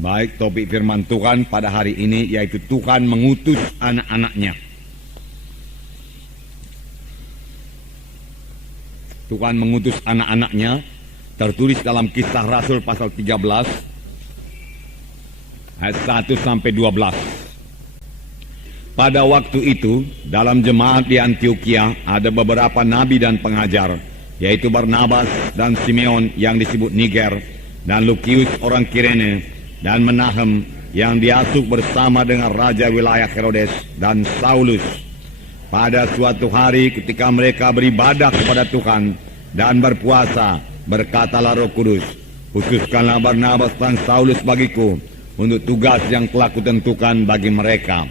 Baik, topik firman Tuhan pada hari ini yaitu Tuhan mengutus anak-anaknya. Tuhan mengutus anak-anaknya tertulis dalam Kisah Rasul pasal 13 ayat 1 sampai 12. Pada waktu itu dalam jemaat di Antioquia ada beberapa nabi dan pengajar, yaitu Barnabas dan Simeon yang disebut Niger, dan Lukius orang Kirene, dan Menahem yang diasuh bersama dengan raja wilayah Herodes, dan Saulus. Pada suatu hari ketika mereka beribadah kepada Tuhan dan berpuasa, berkatalah Roh Kudus, "Khususkanlah Barnabas dan Saulus bagiku untuk tugas yang telah kutentukan bagi mereka."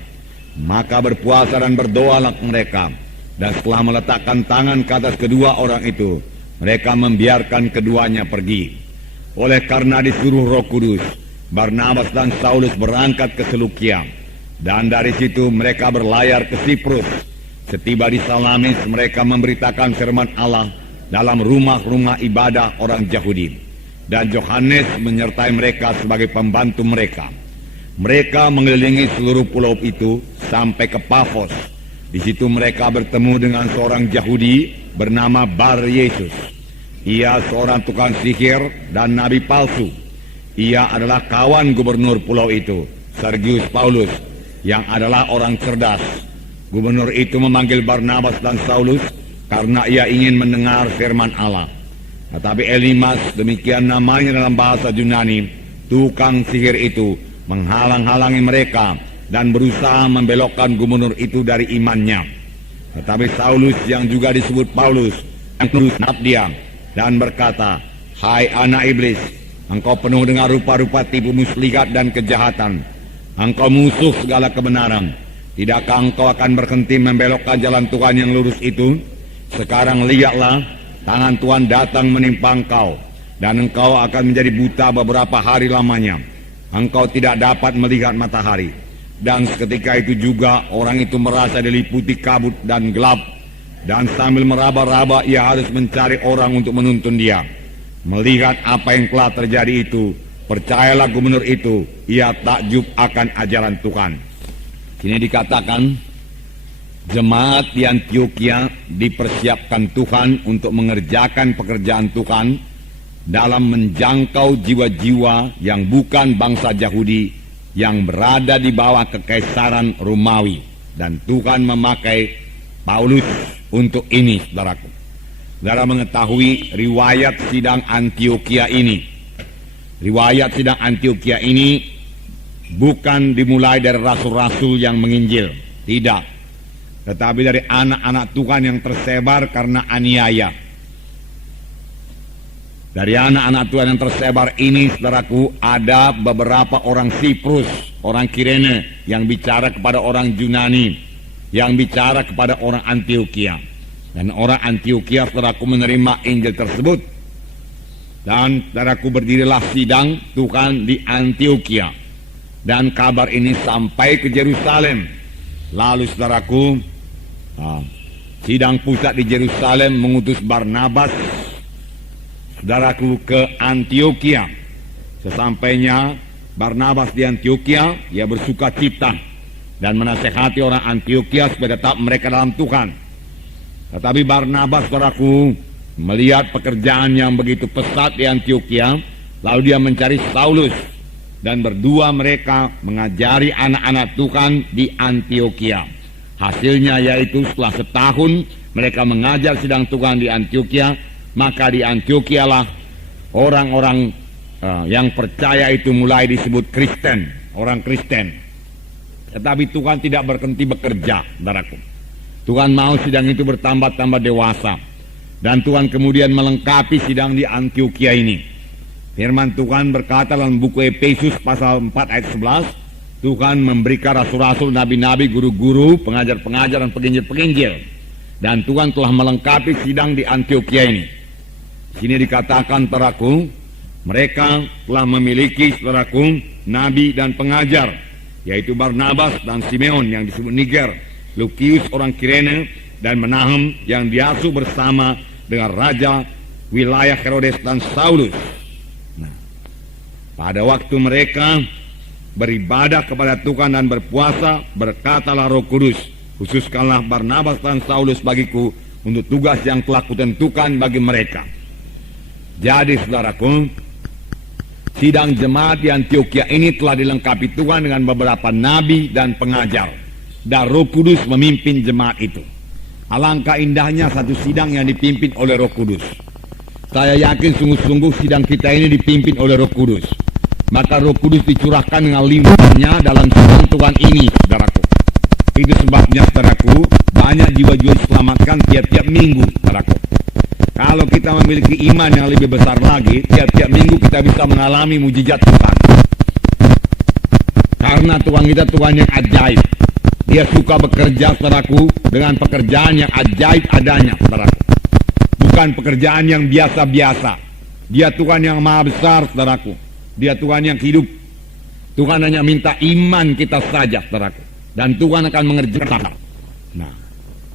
Maka berpuasa dan berdoalah mereka, dan setelah meletakkan tangan ke atas kedua orang itu, mereka membiarkan keduanya pergi. Oleh karena disuruh Roh Kudus, Barnabas dan Saulus berangkat ke Selukia, dan dari situ mereka berlayar ke Siprus. Setiba di Salamis, mereka memberitakan firman Allah dalam rumah-rumah ibadah orang Yahudi, dan Yohanes menyertai mereka sebagai pembantu mereka. Mereka mengelilingi seluruh pulau itu sampai ke Pafos. Di situ mereka bertemu dengan seorang Yahudi bernama Bar Yesus. Ia seorang tukang sihir dan nabi palsu. Ia adalah kawan gubernur pulau itu, Sergius Paulus, yang adalah orang cerdas. Gubernur itu memanggil Barnabas dan Saulus karena ia ingin mendengar firman Allah. Tetapi Elimas, demikian namanya dalam bahasa Yunani, tukang sihir itu menghalang-halangi mereka dan berusaha membelokkan gubernur itu dari imannya. Tetapi Saulus yang juga disebut Paulus yang terus dia dan berkata, "Hai anak iblis, engkau penuh dengan rupa-rupa tipu muslihat dan kejahatan. Engkau musuh segala kebenaran. Tidakkah engkau akan berhenti membelokkan jalan Tuhan yang lurus itu? Sekarang lihatlah, tangan Tuhan datang menimpa engkau, dan engkau akan menjadi buta beberapa hari lamanya. Engkau tidak dapat melihat matahari." Dan seketika itu juga orang itu merasa diliputi kabut dan gelap, dan sambil meraba-raba ia harus mencari orang untuk menuntun dia. Melihat apa yang telah terjadi itu, percayalah gubernur itu, ia takjub akan ajaran Tuhan. Ini dikatakan jemaat di Antioquia dipersiapkan Tuhan untuk mengerjakan pekerjaan Tuhan dalam menjangkau jiwa-jiwa yang bukan bangsa Yahudi yang berada di bawah kekaisaran Romawi. Dan Tuhan memakai Paulus untuk ini, saudaraku. Saudara mengetahui riwayat sidang Antioquia ini. Riwayat sidang Antioquia ini bukan dimulai dari rasul-rasul yang menginjil, tidak. Tetapi dari anak-anak Tuhan yang tersebar karena aniaya. Dari anak-anak Tuhan yang tersebar ini, saudaraku, ada beberapa orang Siprus, orang Kirene, yang bicara kepada orang Yunani, yang bicara kepada orang Antioquia. Dan orang Antioquia, saudaraku, menerima Injil tersebut. Dan saudaraku, berdirilah sidang Tuhan di Antioquia. Dan kabar ini sampai ke Yerusalem. Lalu saudaraku, sidang pusat di Yerusalem mengutus Barnabas, saudaraku, ke Antioquia. Sesampainya Barnabas di Antioquia, ia bersuka cita dan menasehati orang Antioquia supaya tetap mereka dalam Tuhan. Tetapi Barnabas, saudaraku, melihat pekerjaan yang begitu pesat di Antioquia, lalu dia mencari Saulus, dan berdua mereka mengajari anak-anak Tuhan di Antioquia. Hasilnya yaitu setelah setahun mereka mengajar sidang Tuhan di Antioquia, maka di Antioquia lah orang-orang yang percaya itu mulai disebut Kristen, orang Kristen. Tetapi Tuhan tidak berhenti bekerja, saudaraku. Tuhan mau sidang itu bertambah-tambah dewasa, dan Tuhan kemudian melengkapi sidang di Antioquia ini. Firman Tuhan berkata dalam buku Efesus pasal 4 ayat 11, Tuhan memberikan rasul-rasul, nabi-nabi, guru-guru, pengajar-pengajar, dan penginjil-penginjil. Dan Tuhan telah melengkapi sidang di Antioquia ini. Sini dikatakan, saudaraku, mereka telah memiliki, saudaraku, nabi dan pengajar, yaitu Barnabas dan Simeon yang disebut Niger, Lukius orang Kirene, dan Menahem yang diasuh bersama dengan raja wilayah Herodes dan Saulus. Pada waktu mereka beribadah kepada Tuhan dan berpuasa, berkatalah Roh Kudus, khususkanlah Barnabas dan Saulus bagiku untuk tugas yang telah kutentukan bagi mereka. Jadi saudaraku, sidang jemaat di Antioquia ini telah dilengkapi Tuhan dengan beberapa nabi dan pengajar, dan Roh Kudus memimpin jemaat itu. Alangkah indahnya satu sidang yang dipimpin oleh Roh Kudus. Saya yakin sungguh-sungguh sidang kita ini dipimpin oleh Roh Kudus. Maka Roh Kudus dicurahkan dengan limpahnya dalam sidang Tuhan ini, saudaraku. Itu sebabnya, saudaraku, banyak jiwa-jiwa diselamatkan tiap-tiap minggu, saudaraku. Kalau kita memiliki iman yang lebih besar lagi, tiap-tiap minggu kita bisa mengalami mujizat Tuhan. Karena Tuhan kita Tuhan yang ajaib. Dia suka bekerja, saudaraku, dengan pekerjaan yang ajaib adanya, saudaraku. Bukan pekerjaan yang biasa-biasa. Dia Tuhan yang maha besar, saudaraku. Dia Tuhan yang hidup. Tuhan hanya minta iman kita saja, saudaraku. Dan Tuhan akan mengerjakan. Nah,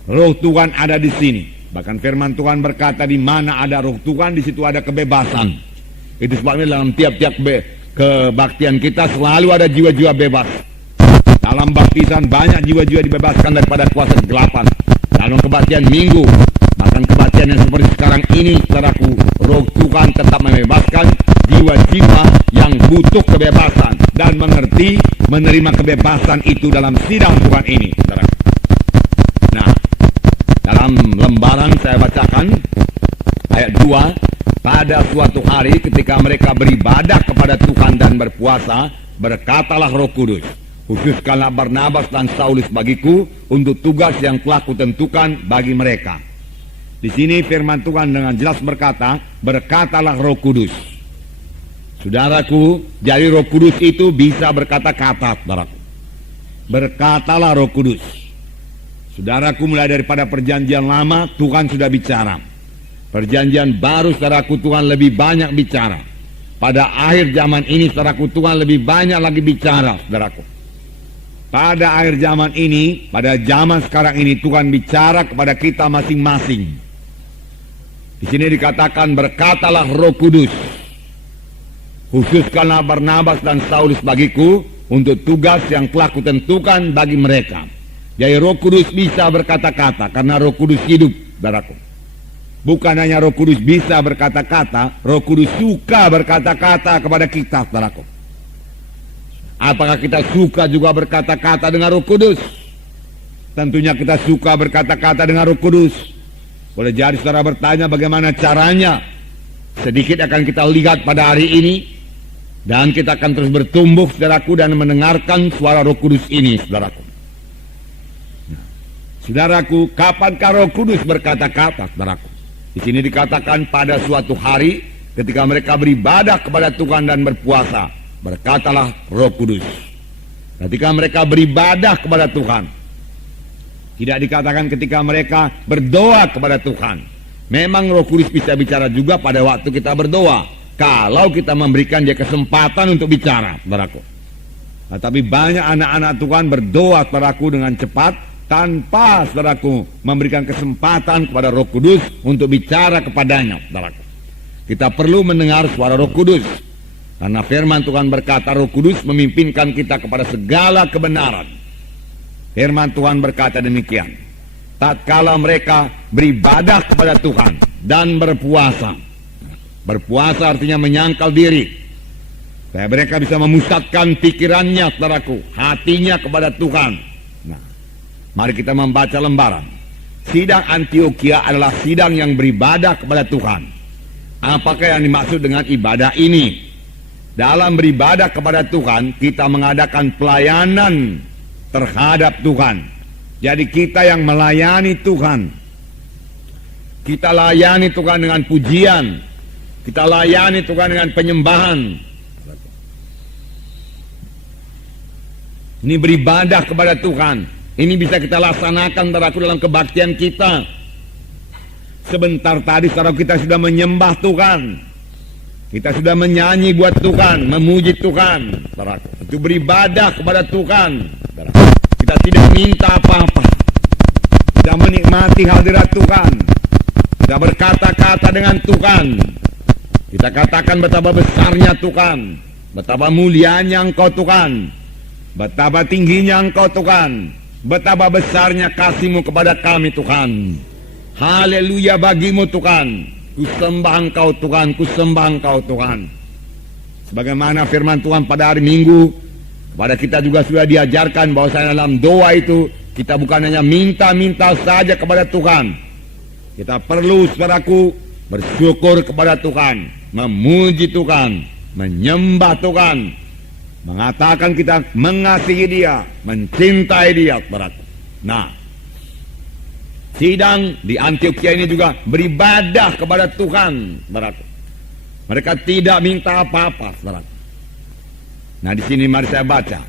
Roh Tuhan ada di sini. Bahkan firman Tuhan berkata, di mana ada Roh Tuhan, di situ ada kebebasan. Itu sebabnya dalam tiap-tiap kebaktian kita selalu ada jiwa-jiwa bebas. Dalam baptisan banyak jiwa-jiwa dibebaskan daripada kuasa kegelapan. Dalam kebaktian minggu, bahkan kebaktian yang seperti sekarang ini, saudaraku, Roh Tuhan tetap membebaskan jiwa-jiwa yang butuh kebebasan dan mengerti menerima kebebasan itu dalam sidang Tuhan ini, saudara. Nah, dalam lembaran saya bacakan ayat 2, pada suatu hari ketika mereka beribadah kepada Tuhan dan berpuasa, berkatalah Roh Kudus, khususkanlah Barnabas dan Saulus bagiku untuk tugas yang telah kutentukan bagi mereka. Di sini firman Tuhan dengan jelas berkata, berkatalah Roh Kudus. Saudaraku, jadi Roh Kudus itu bisa berkata-kata, saudaraku. Berkatalah Roh Kudus. Saudaraku, mulai daripada perjanjian lama, Tuhan sudah bicara. Perjanjian baru, saudaraku, Tuhan lebih banyak bicara. Pada akhir zaman ini, saudaraku, Tuhan lebih banyak lagi bicara, saudaraku. Pada akhir zaman ini, pada zaman sekarang ini, Tuhan bicara kepada kita masing-masing. Di sini dikatakan, berkatalah Roh Kudus. Khususkanlah Barnabas dan Saulus bagiku untuk tugas yang telah kutentukan bagi mereka. Jadi Roh Kudus bisa berkata-kata karena Roh Kudus hidup, saudaraku. Bukan hanya Roh Kudus bisa berkata-kata, Roh Kudus suka berkata-kata kepada kita, saudaraku. Apakah kita suka juga berkata-kata dengan Roh Kudus? Tentunya kita suka berkata-kata dengan Roh Kudus. Boleh jadi saudara bertanya bagaimana caranya. Sedikit akan kita lihat pada hari ini. Dan kita akan terus bertumbuh, saudaraku, dan mendengarkan suara Roh Kudus ini, saudaraku. Nah, saudaraku, kapankah Roh Kudus berkata-kata, saudaraku? Di sini dikatakan pada suatu hari ketika mereka beribadah kepada Tuhan dan berpuasa, berkatalah Roh Kudus. Ketika mereka beribadah kepada Tuhan, tidak dikatakan ketika mereka berdoa kepada Tuhan. Memang Roh Kudus bisa bicara juga pada waktu kita berdoa. Kalau kita memberikan dia kesempatan untuk bicara, saudaraku. Nah, tapi banyak anak-anak Tuhan berdoa, saudaraku, dengan cepat tanpa, saudaraku, memberikan kesempatan kepada Roh Kudus untuk bicara kepadanya, saudaraku. Kita perlu mendengar suara Roh Kudus. Karena firman Tuhan berkata Roh Kudus memimpinkan kita kepada segala kebenaran. Firman Tuhan berkata demikian. Tatkala mereka beribadah kepada Tuhan dan berpuasa. Berpuasa artinya menyangkal diri. Supaya mereka bisa memusatkan pikirannya, saudaraku, hatinya kepada Tuhan. Nah, mari kita membaca lembaran. Sidang Antioquia adalah sidang yang beribadah kepada Tuhan. Apakah yang dimaksud dengan ibadah ini? Dalam beribadah kepada Tuhan, kita mengadakan pelayanan terhadap Tuhan. Jadi kita yang melayani Tuhan. Kita layani Tuhan dengan pujian. Kita layani Tuhan dengan penyembahan. Ini beribadah kepada Tuhan. Ini bisa kita laksanakan, saudaraku, dalam kebaktian kita. Sebentar tadi, saudara, kita sudah menyembah Tuhan. Kita sudah menyanyi buat Tuhan, memuji Tuhan, saudaraku. Itu beribadah kepada Tuhan, saudaraku. Kita tidak minta apa-apa. Kita menikmati hadirat Tuhan. Kita berkata-kata dengan Tuhan. Kita katakan betapa besarnya Tuhan. betapa mulianya Engkau Tuhan, betapa tingginya Engkau Tuhan, betapa besarnya kasih-Mu kepada kami Tuhan. Haleluya bagimu Tuhan. Kusembah Engkau Tuhan, kusembah Engkau Tuhan. Sebagaimana firman Tuhan pada hari Minggu, kepada kita juga sudah diajarkan bahwa dalam doa itu kita bukan hanya minta-minta saja kepada Tuhan. Kita perlu, saudaraku, bersyukur kepada Tuhan, memuji Tuhan, menyembah Tuhan, mengatakan kita mengasihi Dia, mencintai Dia, saudaraku. Nah, sidang di Antioquia ini juga beribadah kepada Tuhan, saudaraku. Mereka tidak minta apa-apa, saudaraku. Nah, di sini mari saya baca.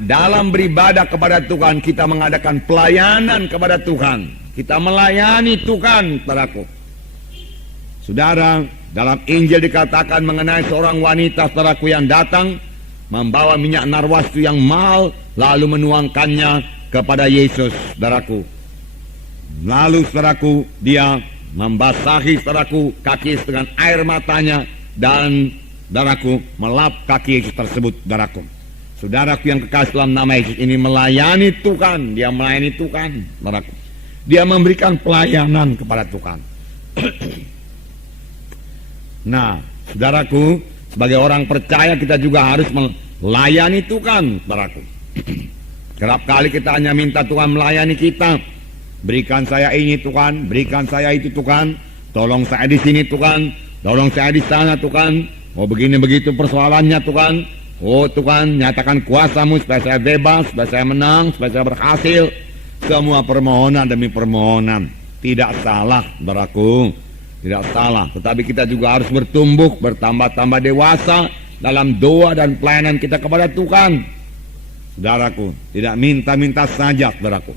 Dalam beribadah kepada Tuhan, kita mengadakan pelayanan kepada Tuhan. Kita melayani Tuhan, saudaraku. Saudara, dalam Injil dikatakan mengenai seorang wanita, saudaraku, yang datang membawa minyak narwastu yang mahal, lalu menuangkannya kepada Yesus, saudaraku. Lalu, saudaraku, dia membasahi, saudaraku, kaki dengan air matanya dan, saudaraku, melap kaki Yesus tersebut, saudaraku. Saudaraku yang kekasih dalam nama Yesus ini melayani Tuhan, dia melayani Tuhan, saudaraku. Dia memberikan pelayanan kepada Tuhan. Nah, saudaraku, sebagai orang percaya kita juga harus melayani Tuhan, saudaraku. Kerap kali kita hanya minta Tuhan melayani kita. Berikan saya ini Tuhan, berikan saya itu Tuhan, tolong saya di sini Tuhan, tolong saya di sana Tuhan. Oh begini begitu persoalannya Tuhan. Oh Tuhan, nyatakan kuasa-Mu supaya saya bebas, supaya saya menang, supaya saya berhasil. Semua permohonan demi permohonan. Tidak salah, saudaraku. Tidak salah. Tetapi kita juga harus bertumbuh, bertambah-tambah dewasa dalam doa dan pelayanan kita kepada Tuhan. Saudaraku, tidak minta-minta saja, saudaraku.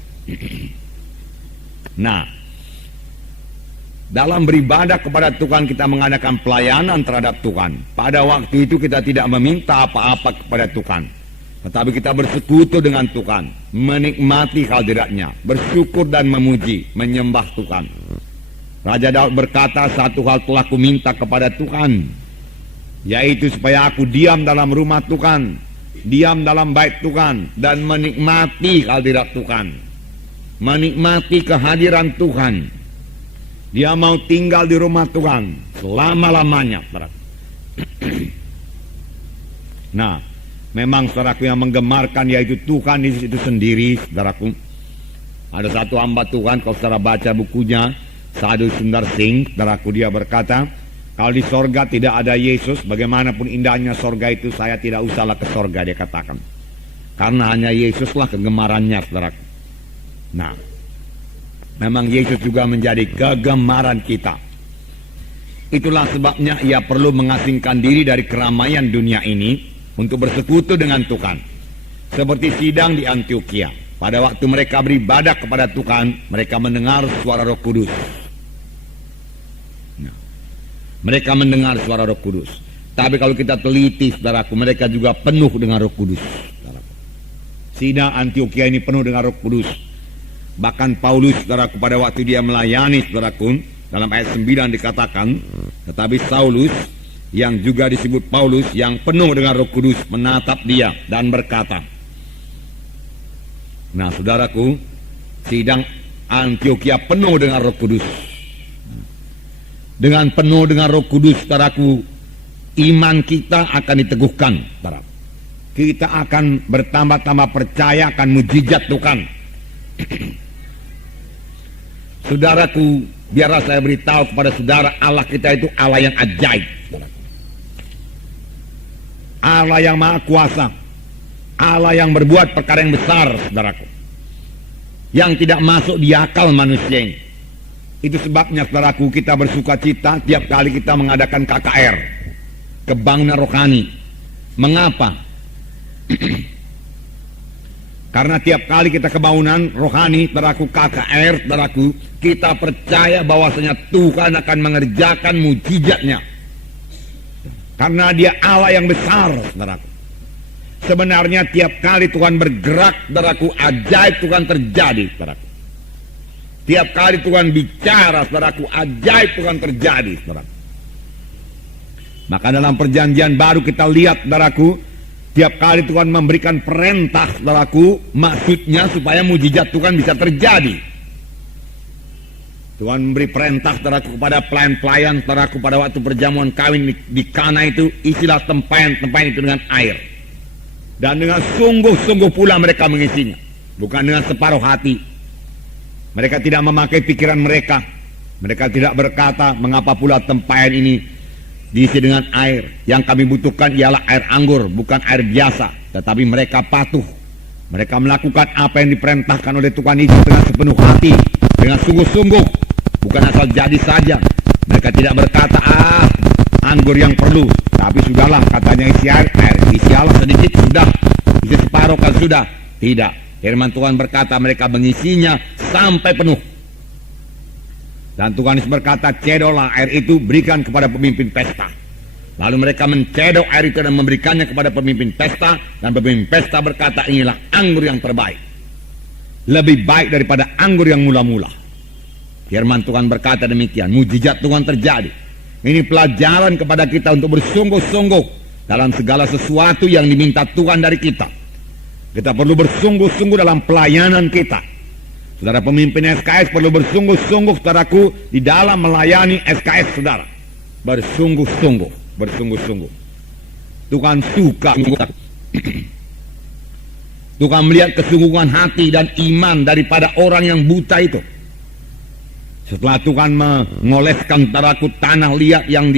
Nah, dalam beribadah kepada Tuhan kita mengadakan pelayanan terhadap Tuhan. Pada waktu itu kita tidak meminta apa-apa kepada Tuhan, tetapi kita bersekutu dengan Tuhan, menikmati hadiratnya, bersyukur dan memuji, menyembah Tuhan. Raja Daud berkata, satu hal telah ku minta kepada Tuhan, yaitu supaya aku diam dalam rumah Tuhan, diam dalam bait Tuhan, dan menikmati hadirat Tuhan, menikmati kehadiran Tuhan. Dia mau tinggal di rumah Tuhan selama-lamanya. Nah, memang saudaraku yang menggemarkan yaitu Tuhan itu sendiri, saudaraku. Ada satu hamba Tuhan, kalau saudara baca bukunya Sadhu Sundar Singh, saudaraku, dia berkata, kalau di sorga tidak ada Yesus, bagaimanapun indahnya sorga itu, saya tidak usahlah ke sorga, dia katakan. Karena hanya Yesuslah kegemarannya, saudaraku. Nah, memang Yesus juga menjadi kegemaran kita. Itulah sebabnya ia perlu mengasingkan diri dari keramaian dunia ini untuk bersekutu dengan Tuhan. Seperti sidang di Antioquia. Pada waktu mereka beribadah kepada Tuhan, mereka mendengar suara Roh Kudus. Nah, mereka mendengar suara Roh Kudus. Tapi kalau kita teliti, saudaraku, mereka juga penuh dengan Roh Kudus. Saudaraku. Sidang Antioquia ini penuh dengan Roh Kudus. Bahkan Paulus, saudaraku, pada waktu dia melayani, saudaraku, dalam ayat 9 dikatakan, tetapi Saulus, yang juga disebut Paulus, yang penuh dengan Roh Kudus, menatap dia dan berkata. Nah, saudaraku, sidang Antioquia penuh dengan Roh Kudus. Dengan penuh dengan Roh Kudus, saudaraku, iman kita akan diteguhkan, saudaraku. Kita akan bertambah-tambah percaya akan mujizat Tuhan. Saudaraku, biarlah saya beritahu kepada saudara, Allah kita itu Allah yang ajaib, saudaraku. Allah yang maha kuasa, Allah yang berbuat perkara yang besar, saudaraku, yang tidak masuk di akal manusia ini. Itu sebabnya, saudaraku, kita bersuka cita tiap kali kita mengadakan KKR, kebangunan rohani. Mengapa? Karena tiap kali kita kebangunan rohani, saudaraku, KKR, saudaraku, kita percaya bahwasanya Tuhan akan mengerjakan mujizatnya. Karena dia Allah yang besar, saudaraku. Sebenarnya tiap kali Tuhan bergerak, saudaraku, ajaib Tuhan terjadi, saudaraku. Tiap kali Tuhan bicara, saudaraku, ajaib Tuhan terjadi, saudaraku. Maka dalam perjanjian baru kita lihat, saudaraku, tiap kali Tuhan memberikan perintah, saudaraku, maksudnya supaya mujizat Tuhan bisa terjadi. Tuhan memberi perintah, saudaraku, kepada pelayan-pelayan, saudaraku, pada waktu perjamuan kawin di Kana itu, isilah tempayan itu dengan air. Dan dengan sungguh-sungguh pula mereka mengisinya, bukan dengan separuh hati. Mereka tidak memakai pikiran mereka. Mereka tidak berkata, mengapa pula tempayan ini diisi dengan air. Yang kami butuhkan ialah air anggur, bukan air biasa. Tetapi mereka patuh. Mereka melakukan apa yang diperintahkan oleh Tuhan Yesus dengan sepenuh hati, dengan sungguh-sungguh, bukan asal jadi saja. Mereka tidak berkata, anggur yang perlu, tapi sudahlah, katanya isi air isialah sedikit, sudah, isi separuh kan sudah. Tidak, firman Tuhan berkata mereka mengisinya sampai penuh. Dan Tuhan Yesus berkata, cedolah air itu, berikan kepada pemimpin pesta. Lalu mereka mencedok air itu dan memberikannya kepada pemimpin pesta. Dan pemimpin pesta berkata, inilah anggur yang terbaik, lebih baik daripada anggur yang mula-mula. Firman Tuhan berkata demikian, mujizat Tuhan terjadi. Ini pelajaran kepada kita untuk bersungguh-sungguh dalam segala sesuatu yang diminta Tuhan dari kita. Kita perlu bersungguh-sungguh dalam pelayanan kita. Saudara pemimpin SKS perlu bersungguh-sungguh, saudaraku, di dalam melayani SKS saudara. Bersungguh-sungguh, bersungguh-sungguh. Tuhan suka. Tuhan melihat kesungguhan hati dan iman daripada orang yang buta itu. Setelah Tuhan mengoleskan, saudaraku, tanah liat yang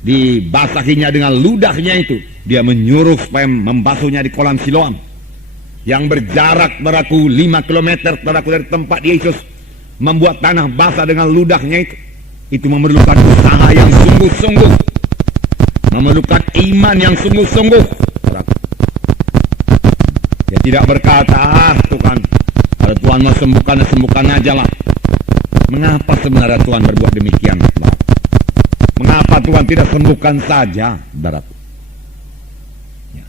dibasahinya dengan ludahnya itu, dia menyuruh supaya membasuhnya di kolam Siloam yang berjarak, saudaraku, 5 km, saudaraku, dari tempat Yesus membuat tanah basah dengan ludahnya itu. Itu memerlukan usaha yang sungguh-sungguh, memerlukan iman yang sungguh-sungguh, saudaraku. Dia tidak berkata, Tuhan, kalau Tuhan mau sembuhkan, sembuhkan aja lah. Mengapa sebenarnya Tuhan berbuat demikian? Mengapa Tuhan tidak sembuhkan saja, saudaraku? Ya.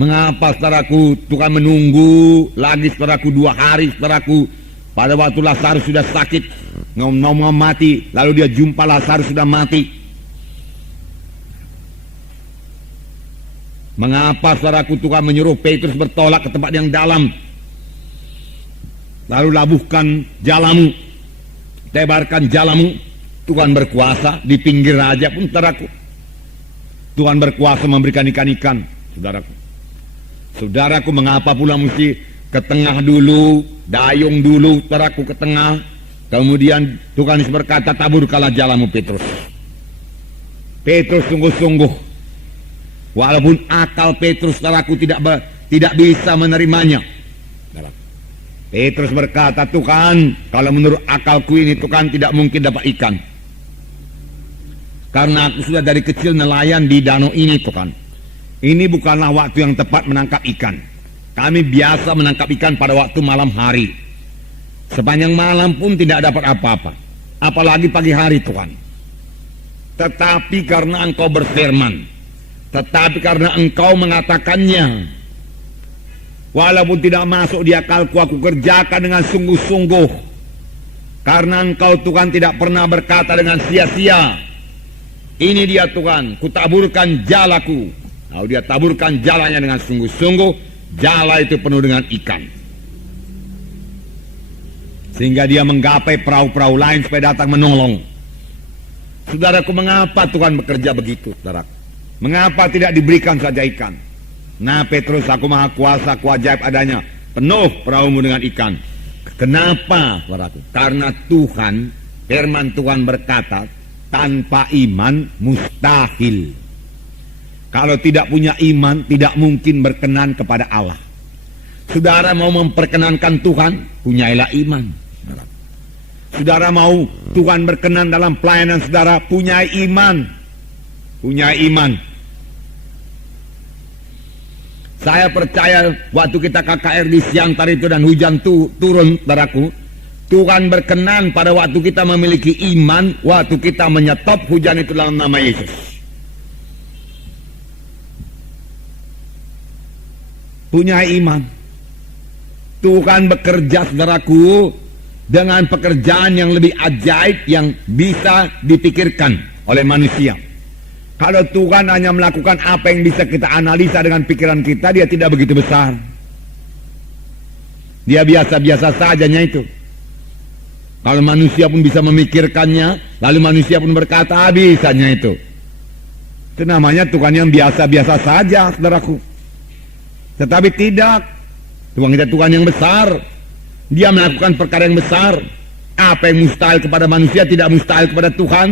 Mengapa, saudaraku, Tuhan menunggu lagi, saudaraku, 2 hari, saudaraku, pada waktu Lazarus sudah sakit, ngomong mati, lalu dia jumpa Lazarus sudah mati. Mengapa, saudaraku, Tuhan menyuruh Petrus bertolak ke tempat yang dalam, lalu labuhkan jalamu, tebarkan jalamu. Tuhan berkuasa di pinggir raja pun, saudaraku. Tuhan berkuasa memberikan ikan-ikan, saudaraku. Saudaraku, mengapa pula mesti ke tengah dulu, dayung dulu, saudaraku, ke tengah. Kemudian Tuhan berkata, taburkanlah jalamu, Petrus. Petrus sungguh-sungguh, walaupun akal Petrus, saudaraku, tidak bisa menerimanya. Petrus berkata, Tuhan, kalau menurut akalku ini, Tuhan, tidak mungkin dapat ikan. Karena aku sudah dari kecil nelayan di danau ini, Tuhan. Ini bukanlah waktu yang tepat menangkap ikan. Kami biasa menangkap ikan pada waktu malam hari. Sepanjang malam pun tidak dapat apa-apa. Apalagi pagi hari, Tuhan. Tetapi karena Engkau berfirman, tetapi karena Engkau mengatakannya, walaupun tidak masuk di akalku, aku kerjakan dengan sungguh-sungguh. Karena Engkau, Tuhan, tidak pernah berkata dengan sia-sia. Ini dia, Tuhan, kutaburkan jalaku. Lalu dia taburkan jalanya dengan sungguh-sungguh. Jala itu penuh dengan ikan. Sehingga dia menggapai perahu-perahu lain supaya datang menolong. Saudaraku, mengapa Tuhan bekerja begitu, saudaraku? Mengapa tidak diberikan saja ikan? Nah, Petrus, aku maha kuasa, aku ajaib adanya. Penuh perahumu dengan ikan. Kenapa, saudaraku? Karena Tuhan, firman Tuhan berkata, tanpa iman mustahil. Kalau tidak punya iman, tidak mungkin berkenan kepada Allah. Saudara mau memperkenankan Tuhan, punyailah iman. Saudara mau Tuhan berkenan dalam pelayanan saudara, punyai iman. Punyai iman. Saya percaya waktu kita KKR di Siantar itu dan hujan turun, saudaraku, Tuhan berkenan pada waktu kita memiliki iman, waktu kita menyetop hujan itu dalam nama Yesus. Punya iman. Tuhan bekerja, saudaraku, dengan pekerjaan yang lebih ajaib yang bisa dipikirkan. oleh manusia. Kalau Tuhan hanya melakukan apa yang bisa kita analisa dengan pikiran kita, dia tidak begitu besar. Dia biasa-biasa sajanya itu. Kalau manusia pun bisa memikirkannya, lalu manusia pun berkata, bisanya itu. Itu namanya Tuhan yang biasa-biasa saja, saudaraku. Tetapi tidak. Tuhan kita Tuhan yang besar. Dia melakukan perkara yang besar. Apa yang mustahil kepada manusia tidak mustahil kepada Tuhan.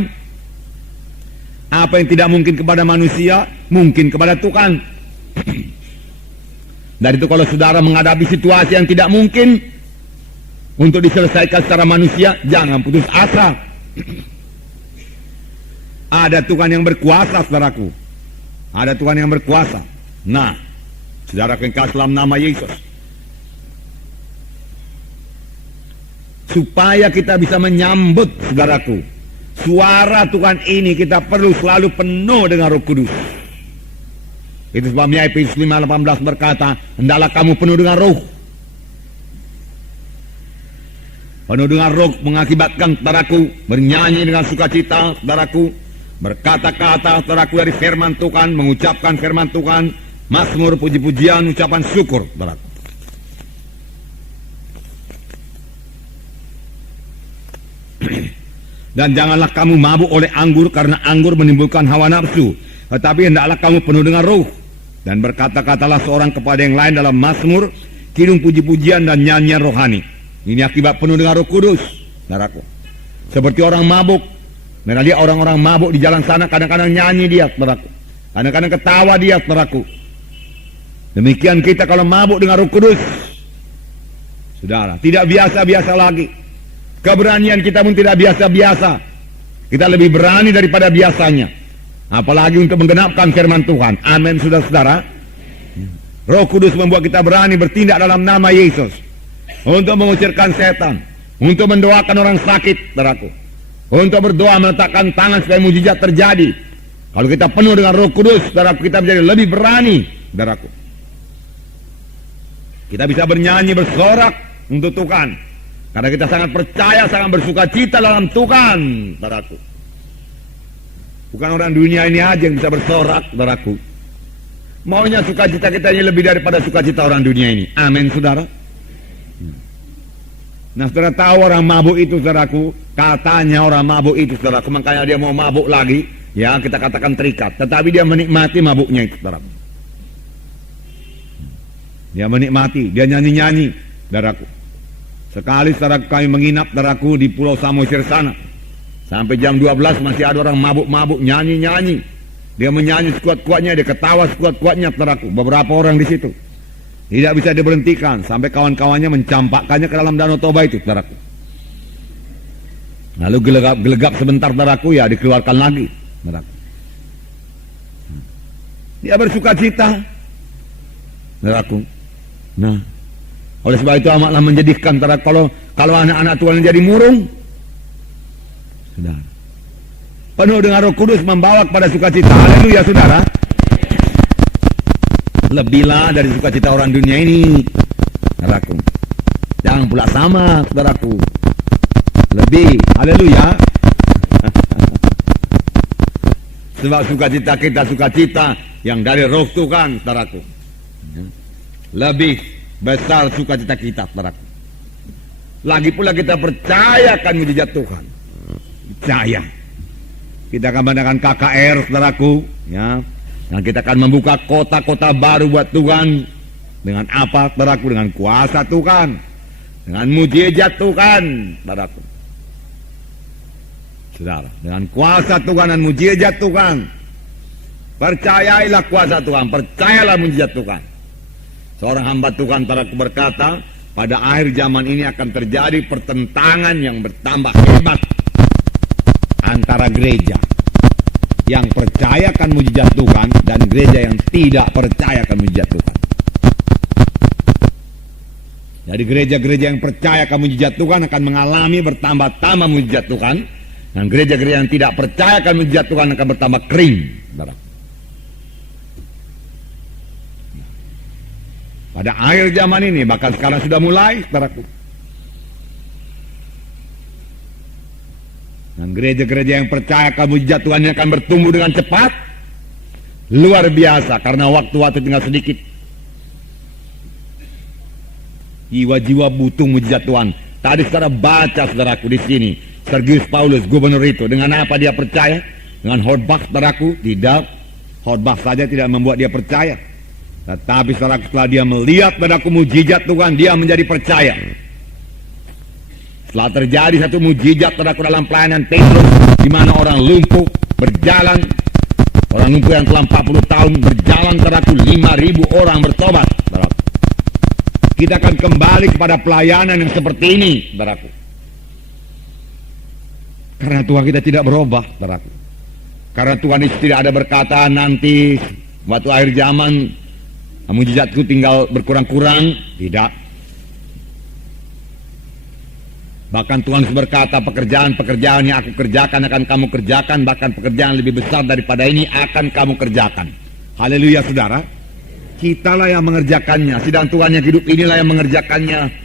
Apa yang tidak mungkin kepada manusia mungkin kepada Tuhan. Dari itu kalau saudara menghadapi situasi yang tidak mungkin untuk diselesaikan secara manusia, jangan putus asa. Ada Tuhan yang berkuasa, saudaraku. Ada Tuhan yang berkuasa. Nah, saudara kekasih dalam nama Yesus, supaya kita bisa menyambut, saudaraku, suara Tuhan ini, kita perlu selalu penuh dengan Roh Kudus. Itu sebabnya Efesus 5:18 berkata, hendaklah kamu penuh dengan roh. Penuh dengan roh mengakibatkan, saudaraku, bernyanyi dengan sukacita, saudaraku, berkata-kata, saudaraku, dari firman Tuhan, mengucapkan firman Tuhan, mazmur, puji-pujian, ucapan syukur, saudaraku. Dan janganlah kamu mabuk oleh anggur, karena anggur menimbulkan hawa nafsu, tetapi hendaklah kamu penuh dengan roh. Dan berkata-katalah seorang kepada yang lain dalam mazmur, kidung, puji-pujian, dan nyanyian rohani. Ini akibat penuh dengan Roh Kudus, saudaraku. Seperti orang mabuk. Mereka lihat orang-orang mabuk di jalan sana, kadang-kadang nyanyi dia, saudaraku. Kadang-kadang ketawa dia, saudaraku. Demikian kita kalau mabuk dengan Roh Kudus, saudara, tidak biasa-biasa lagi. Keberanian kita pun tidak biasa-biasa. Kita lebih berani daripada biasanya. Apalagi untuk menggenapkan firman Tuhan. Amin, saudara-saudara. Roh Kudus membuat kita berani bertindak dalam nama Yesus. Untuk mengusirkan setan. Untuk mendoakan orang sakit, saudaraku. Untuk berdoa meletakkan tangan supaya mujizat terjadi. Kalau kita penuh dengan Roh Kudus, saudaraku, kita menjadi lebih berani, saudaraku. Kita bisa bernyanyi, bersorak untuk Tuhan. Karena kita sangat percaya, sangat bersuka cita dalam Tuhan, saudaraku. Bukan orang dunia ini aja yang bisa bersorak, saudaraku. Maunya sukacita kita ini lebih daripada sukacita orang dunia ini. Amin, saudara. Nah, saudara tahu orang mabuk itu, saudaraku. Katanya orang mabuk itu, saudaraku. Makanya dia mau mabuk lagi. Ya, kita katakan terikat. Tetapi dia menikmati mabuknya itu, saudaraku. Dia menikmati, dia nyanyi-nyanyi, saudaraku. Sekali, saudaraku, kami menginap, saudaraku, di Pulau Samosir sana. Sampai jam 12 masih ada orang mabuk-mabuk, nyanyi-nyanyi. Dia menyanyi sekuat-kuatnya, dia ketawa sekuat-kuatnya, saudaraku. Beberapa orang di situ. Tidak bisa diberhentikan, sampai kawan-kawannya mencampakkannya ke dalam Danau Toba itu, saudaraku. Lalu gelegap sebentar, saudaraku, ya dikeluarkan lagi, saudaraku. Dia bersuka cita, saudaraku. Nah, oleh sebab itu amatlah menjadikan, saudaraku, kalau anak-anak Tuhan jadi murung, saudara, penuh dengan Roh Kudus membawa kepada sukacita. Haleluya, saudara. Lebihlah dari sukacita orang dunia ini, saudaraku. Jangan pula sama, saudaraku. Lebih, haleluya. Sebab sukacita kita sukacita yang dari Roh Tuhan, saudaraku. Lebih besar sukacita kita, saudaraku. Lagi pula kita percaya akan mujizat Tuhan. Percaya. Kita akan mengadakan KKR, saudaraku, ya. Dan kita akan membuka kota-kota baru buat Tuhan. Dengan apa, saudaraku? Dengan kuasa Tuhan. Dengan mujizat Tuhan, saudaraku. Saudara, dengan kuasa Tuhan dan mujizat Tuhan. Percayailah kuasa Tuhan, percayalah mujizat Tuhan. Seorang hamba Tuhan, saudaraku, berkata, pada akhir zaman ini akan terjadi pertentangan yang bertambah hebat antara gereja yang percaya akan mujizat Tuhan dan gereja yang tidak percaya akan mujizat Tuhan. Jadi gereja-gereja yang percaya akan mujizat Tuhan akan mengalami bertambah-tambah mujizat Tuhan, dan gereja-gereja yang tidak percaya akan mujizat Tuhan akan bertambah kering. Pada akhir zaman ini, bahkan sekarang sudah mulai, saudaraku. Dan gereja-gereja yang percaya akan mujizat Tuhan ini akan bertumbuh dengan cepat, luar biasa, karena waktu-waktu tinggal sedikit. Jiwa-jiwa butuh mujizat Tuhan. Tadi saudara baca, saudaraku, di sini Sergius Paulus, gubernur itu, dengan apa dia percaya? Dengan khotbah, saudaraku? Tidak. Khotbah saja tidak membuat dia percaya. Tetapi saudaraku, setelah dia melihat, saudaraku, mujizat Tuhan, dia menjadi percaya. Setelah terjadi satu mujizat, saudaraku, dalam pelayanan Petrus, di mana orang lumpuh berjalan, orang lumpuh yang telah 40 tahun berjalan, saudaraku, 5.000 orang bertobat, saudaraku. Kita akan kembali kepada pelayanan yang seperti ini, saudaraku. Karena Tuhan kita tidak berubah, saudaraku. Karena Tuhan itu tidak ada berkata nanti waktu akhir zaman mujizatku tinggal berkurang-kurang. Tidak. Bahkan Tuhan berkata pekerjaan-pekerjaan yang aku kerjakan akan kamu kerjakan. Bahkan pekerjaan lebih besar daripada ini akan kamu kerjakan. Haleluya, saudara. Kitalah yang mengerjakannya. Sidang Tuhan yang hidup inilah yang mengerjakannya.